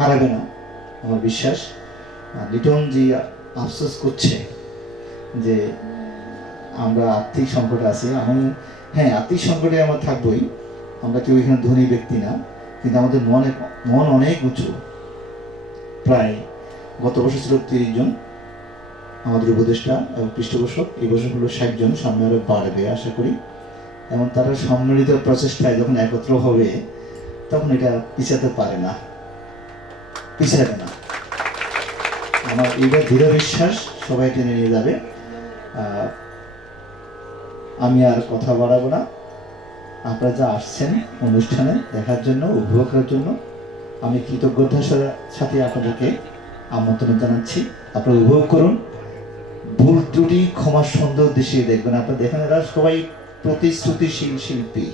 হারাবে না আমার বিশ্বাস। লিটন জি আফসোস করছে যে আমরা আর্থিক সংকটে আছি। আমি হ্যাঁ, আর্থিক সংকটে আমরা থাকবোই, আমরা কেউ এখানে ধনী ব্যক্তি না, কিন্তু আমাদের মন অনেক উঁচু। প্রায় গত বছর ছিল 30 জন আমাদের উপদেষ্টা এবং পৃষ্ঠপোষক, এই বছর হলো 60 জন, সামনে আরো বাড়বে আশা করি। এবং তারা সম্মিলিত প্রচেষ্টায় যখন একত্র হবে তখন এটা পিছাতে পারে না, পিছাবে না। আমার এইবার দৃঢ় বিশ্বাস সবাই টেনে নিয়ে যাবে। আমি আর কথা বাড়াবো না। আপনারা যা আসছেন অনুষ্ঠানে দেখার জন্য, উপভোগ করার জন্য, আমি কৃতজ্ঞতার সাথে আপনাদেরকে আমন্ত্রণ জানাচ্ছি। আপনারা উপভোগ করুন, ভুল ত্রুটি ক্ষমা সুন্দর দৃশ্যে দেখবেন। আপনারা দেখেন এরা সবাই প্রতিশ্রুতিশীল শিল্পী,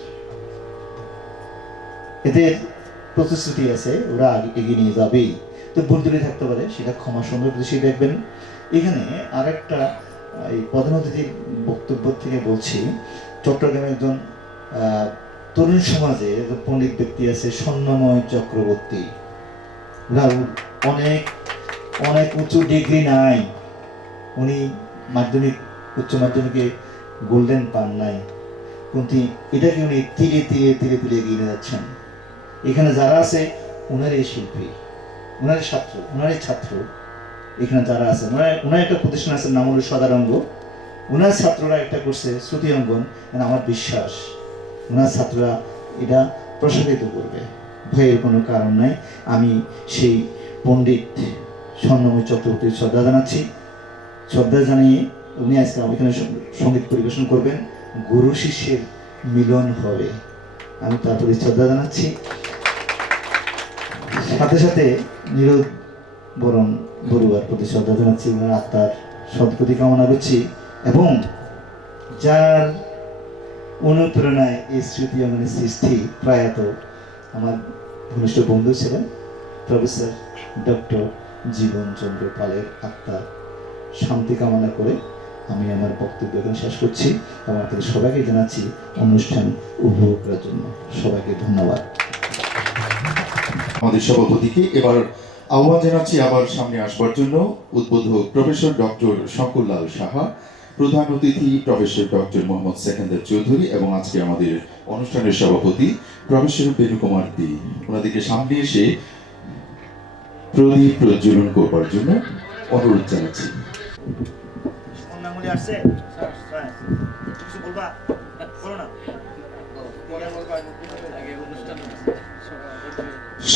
এদের প্রতিশ্রুতি আছে, ওরা এগিয়ে নিয়ে যাবেই। তো ভুল ত্রুটি থাকতে পারে, সেটা ক্ষমা সুন্দর দৃশ্যে দেখবেন। এখানে আরেকটা এই প্রধান অতিথির বক্তব্য থেকে বলছি, চট্টগ্রামের একজন তরুণ সমাজে একজন পণ্ডিত ব্যক্তি আছে স্বর্ণময় চক্রবর্তী। অনেক অনেক উঁচু ডিগ্রি নাই, উনি মাধ্যমিক উচ্চ মাধ্যমিকে গোল্ডেন পান নাই, কিন্তু এটাকে উনি ধীরে ধীরে ধীরে ধীরে এগিয়ে নিয়ে যাচ্ছেন। এখানে যারা আছে ওনারই শিল্পী, ওনারই ছাত্র। এখানে যারা আছে ওনার একটা প্রতিষ্ঠান আছে, নাম হলো সদারঙ্গ। ওনার ছাত্ররা একটা করছে শ্রুতি অঙ্গন। আমার বিশ্বাস ওনার ছাত্ররা এটা প্রসারিত করবে, ভয়ের কোনো কারণ নাই। আমি সেই পণ্ডিত স্বর্ণময় চক্রবর্তীর শ্রদ্ধা জানাচ্ছি। শ্রদ্ধা জানিয়ে উনি আজকে এখানে সঙ্গীত পরিবেশন করবেন, গুরু শিষ্যের মিলন হবে, আমি তার প্রতি শ্রদ্ধা জানাচ্ছি। সাথে সাথে নীরব বরণ বড়ুয়ার প্রতি শ্রদ্ধা জানাচ্ছি, ওনার আত্মার সদ্গতি কামনা করছি। এবং যার অনুপ্রেরণায় এই স্মৃতি অঙ্গনের সৃষ্টি, প্রয়াত আমার ঘনিষ্ঠ বন্ধু ছিলেন প্রফেসর ডক্টর জীবন চন্দ্র পালের আত্মার শান্তি কামনা করে আমি আমার বক্তব্য এখানে শেষ করছি এবং আপনাদের সবাইকে জানাচ্ছি অনুষ্ঠান উপভোগ করার জন্য। সবাইকে ধন্যবাদ। আমাদের সভাপতিকে এবার আহ্বান জানাচ্ছি আবার সামনে আসবার জন্য উদ্বোধক প্রফেসর ডক্টর শঙ্করলাল সাহা, প্রধান অতিথি প্রফেসর ডক্টর মোহাম্মদ সেকেন্দার চৌধুরী এবং আজকে আমাদের অনুষ্ঠানের সভাপতি প্রফেসর বেণুকুমার দে। ওনাদেরকে সামনে এসে প্রদীপ প্রজ্বলন করবার জন্য অনুরোধ জানাচ্ছি।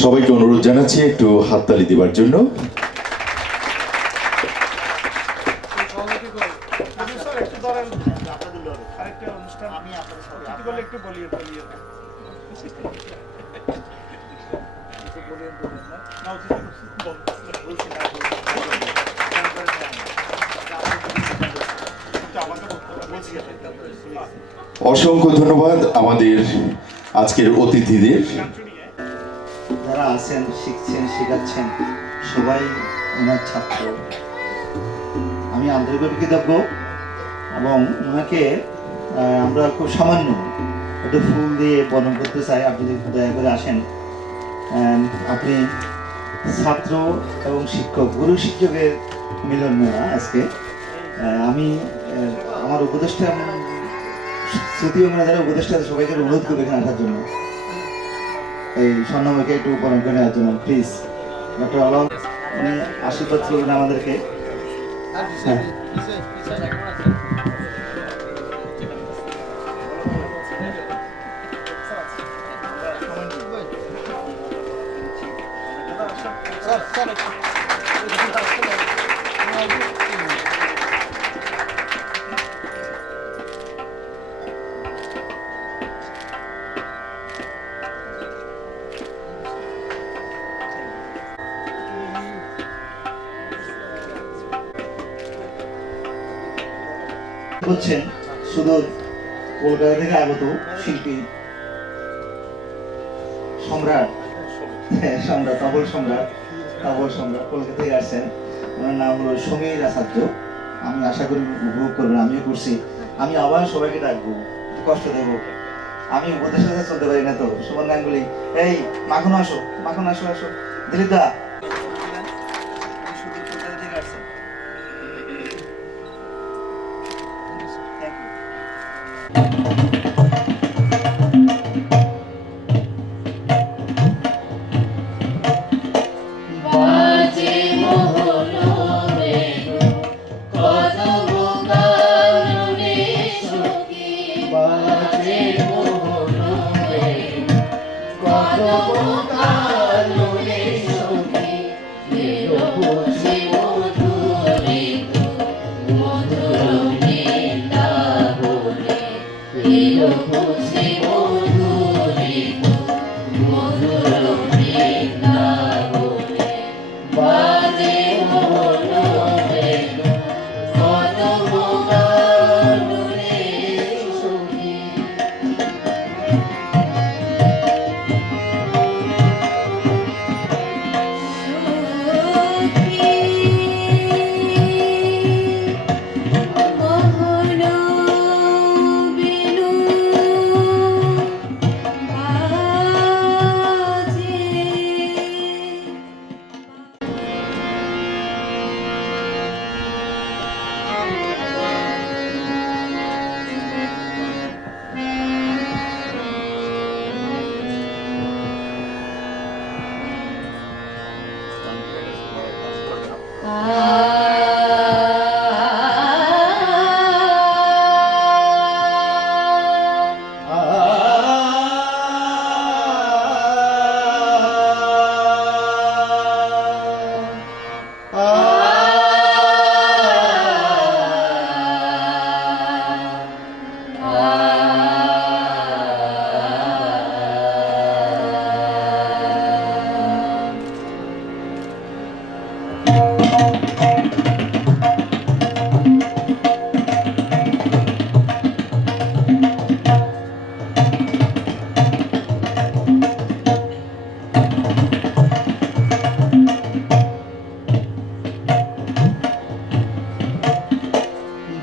সবাইকে অনুরোধ জানাচ্ছি একটু হাততালি দেবার জন্য। অসংখ্য ধন্যবাদ আমাদের আজকের অতিথিদের। যারা আছেন, শিখছেন, শেখাচ্ছেন, সবাই ওনার ছাত্র। আমি আন্তরিকভাবে কৃতজ্ঞ এবং ওনাকে আমরা খুব সামান্য একটু ফুল দিয়ে বরণ করতে চাই। আপনি যদি দয়া করে আসেন। আপনি ছাত্র এবং শিক্ষক, গুরু শিক্ষকের মিলন মেলা আজকে। আমি আমার উপদেষ্টা শ্রুতি অঙ্গনে যারা উপদেষ্টা সবাইকে অনুরোধ করবে এখানে আসার জন্য, এই স্বর্ণময়কে একটু বরণ করে নেওয়ার জন্য প্লিজ। ডক্টর আলম উনি আশীর্বাদ করবেন আমাদেরকে। হ্যাঁ, হচ্ছেন সুদূর কলকাতা থেকে আগত শিল্পী সম্রাট, তবল সম্রাট কলকাতা থেকে আসছেন। ওনার নাম হলো সমীর আচার্য। আমি আশা করি উপভোগ করবেন, আমিও করছি। আমি আবার সবাইকে ডাকবো, কষ্ট দেবো। আমি উপদেশের সাথে চলতে পারি না তো। সুমন গাঙ্গুলি, এই মাখন আসো, আসো। দিলীপ দা বাজে মোহন বেণু কদম গানে সখী বাজে মোহন বেণু কদম গানে সখী এলো বসে মধুর ঋতু মধুর বৃন্দাবনে এলো বসে মধুর ঋতু মধুর বৃন্দাবনে বাজে মোহন বেণু কদম গানে সখী মোহন বেণু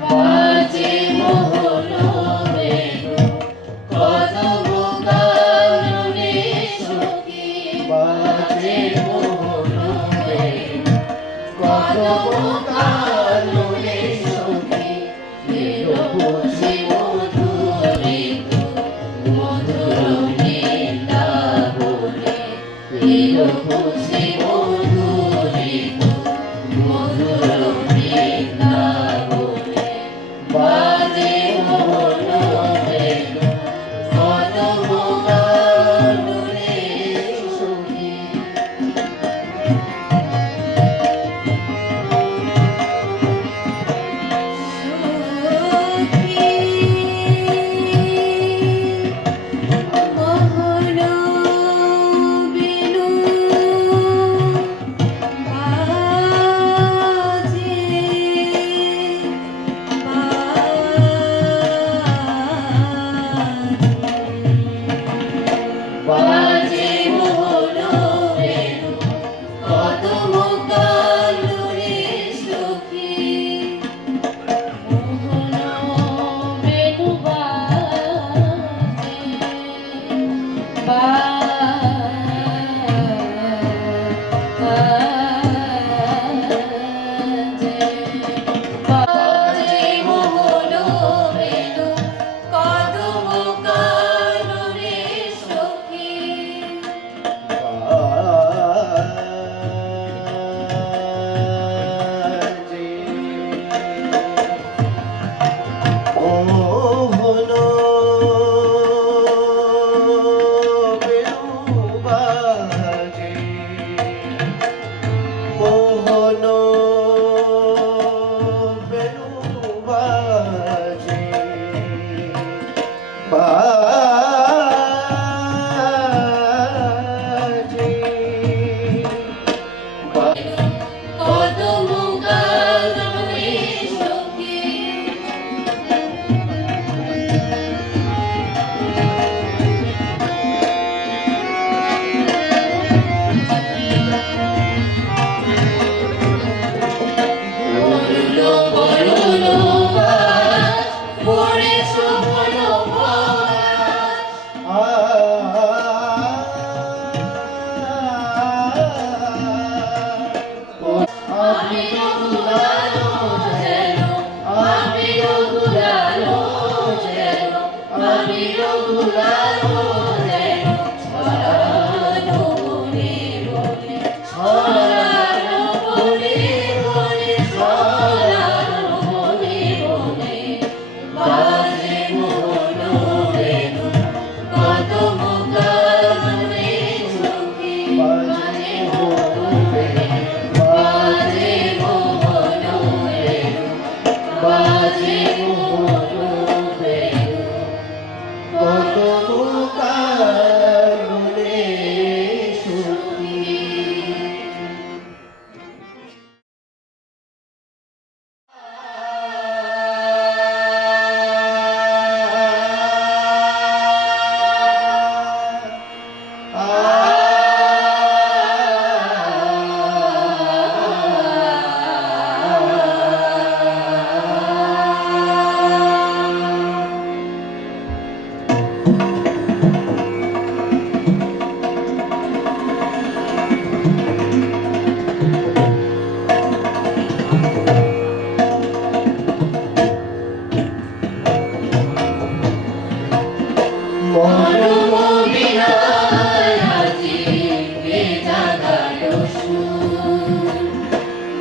বাজে মোহন বেণু কদম গানে সখী বাজে মোহন বেণু কদম গানে সখী এলো বসে মধুর ঋতু মধুর বৃন্দাবনে এলো বসে মধুর ঋতু মধুর বৃন্দাবনে বাজে মোহন বেণু কদম গানে সখী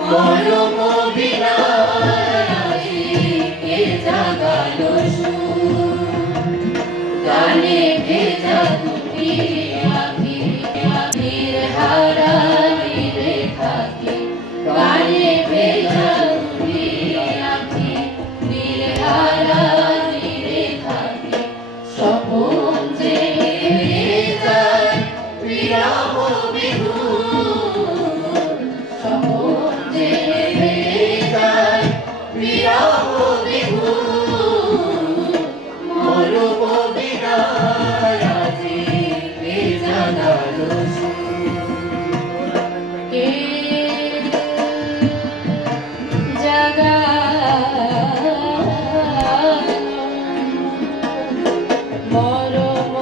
মরম বিনায়াজি কে জাগালো সুর গানে ভেজা দুটি আখি আখির হারালি রে থাকি গানে ভেজা দুটি আখি নীর হারালি রে থাকি স্বপন যে যায় বিরহ বিধুর স্বপন যে যায় বিরহ বিধুর মরম বিনায়াজি কে জাগালো সুর কে জাগালো মরম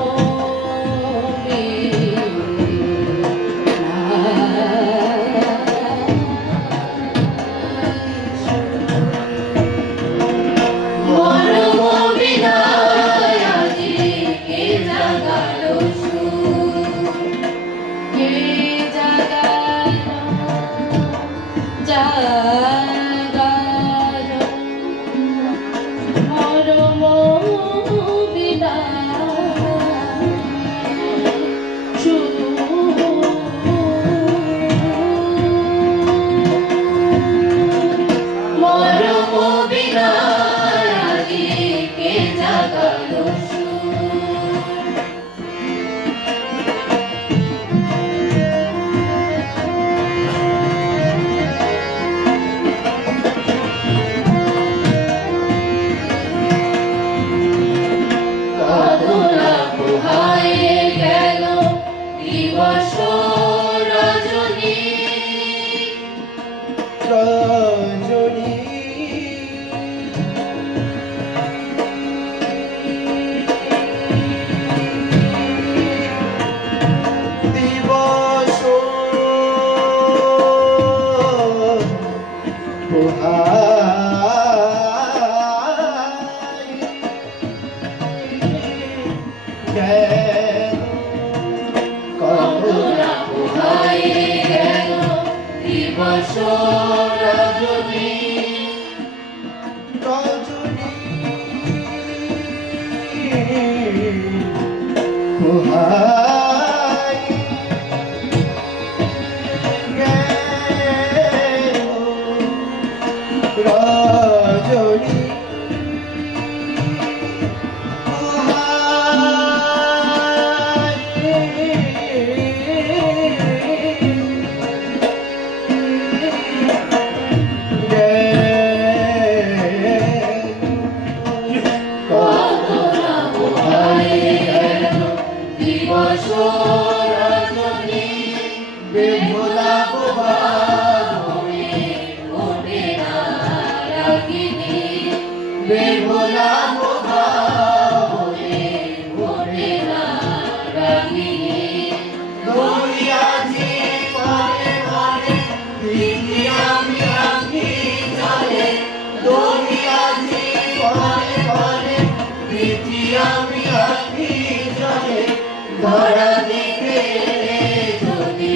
মরম বিনায়াজি কে জাগালো সুর কে জাগালো জাগালো মরম বিনায়াজি মরম বিনায়াজি কে জাগালো সুর কতনা পোহায়ে গেল দিবস রজনী রজনী দিবস পোহাই গেল কতনা পোহায়ে গেল দিবস রজনী রজনী পোহাই গেল রজনী কতনা পোহায়ে গেল দিবস রজনী বেহুলা বাদনে ওঠে না রাগিনী বেহুলা বাদনে ওঠে না রাগিনী দরিয়াজি পারে পারে দিদি আমি আঁকি চলে দরিয়াজি পারে পারে দিদি আমি আঁকি চলে ধরা দিতে যদি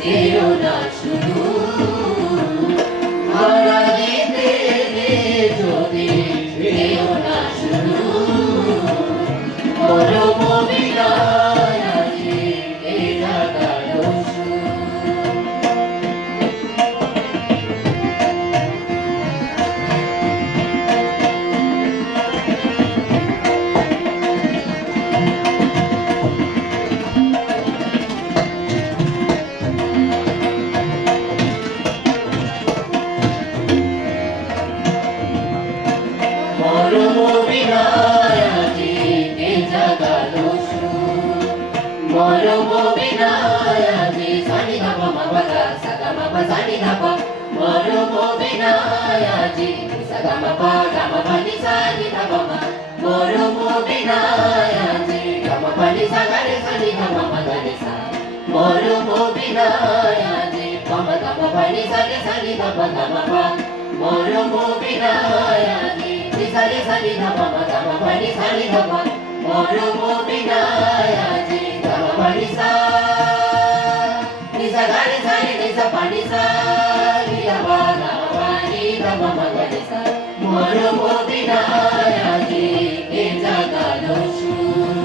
যেও না শুধু ধরা দিতে যদি যেও না শুধু মরম বিনায়াজি কে জাগালো সুর মরম বিনায়াজি কে জাগালো সুর মরম বিনায়াজি সানি ধাপ মাপা সাগা মাপা সানি ধাপ মরম বিনায়াজি সাগা মাপা গামা পানি সানি ধাপ মরম বিনায়াজি গামা পানি সাগা রে সানি ধাপ মাপা রে সা মরম বিনায়াজি গামা গামা পানি সানি সানি ধাপ গামা পা মরম বিনায়াজি সানি সানি ধাপ গামা পানি সানি ধাপ মরম বিনায়াজি গামা পানি সা নিসা গারে সানি নিসা পানি সা गा मा नी गा मा मा गा रे सा মরম বিনায় আজি এ জাগালো সুর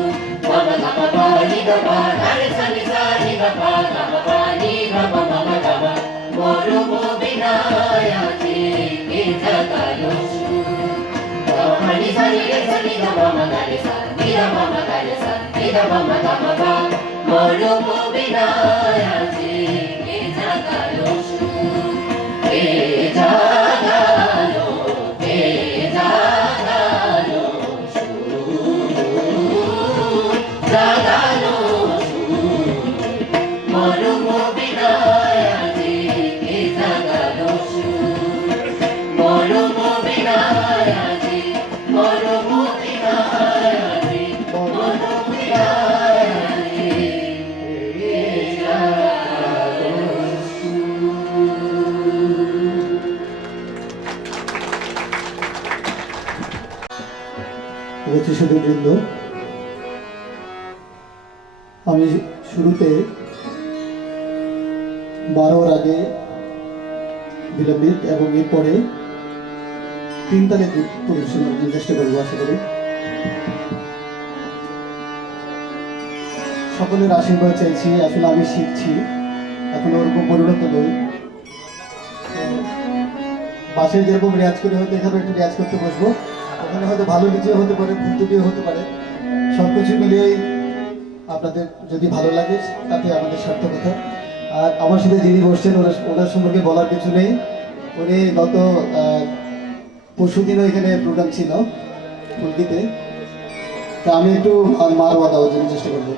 বাবা গা মা পা নি গা পা রে সা নি সা নি গা পা গা মা পা নি গা মা মা মা গা মা মরম বিনায় আজি এ জাগালো সুর বাবা মা নি সা নি রে সা নি গা মা মা গা রে সা নি গা মা মা গা রে সা নি গা মা মা গা মা গা মরম বিনায় আজি এ জাগালো সুর এ জাগালো জাগালো মরম বিনায় আজি এ জাগালো সুর মরম বিনায় আজি মরম বিনায় আজি মরম বিনায় আজি এ জাগালো রচিষদবৃন্দ, আমি শুরুতে 12 আগে বিলম্বিত এবং এরপরে 3 তালে পরিবেশন করার চেষ্টা করবো। আশা করি সকলের আশীর্বাদ চাইছি। আসলে আমি শিখছি, এখন ওরকম পরিণত নই। বাসায় যেরকম রেয়াজ করে হয়তো এখানে একটু রেয়াজ করতে বসবো, ওখানে হয়তো ভালো নিজেও হতে পারে, ভুলটুকিও হতে পারে। সব কিছু মিলিয়েই আপনাদের যদি ভালো লাগে তাতে আমাদের সার্থকতা। আর আমার সাথে যিনি বসছেন ওনার সম্পর্কে বলার কিছু নেই। উনি গত পরশুদিনও এখানে প্রোগ্রাম ছিল ফুলকিতে, তা আমি একটু মার ওয়াদা ওর জন্য চেষ্টা করবো।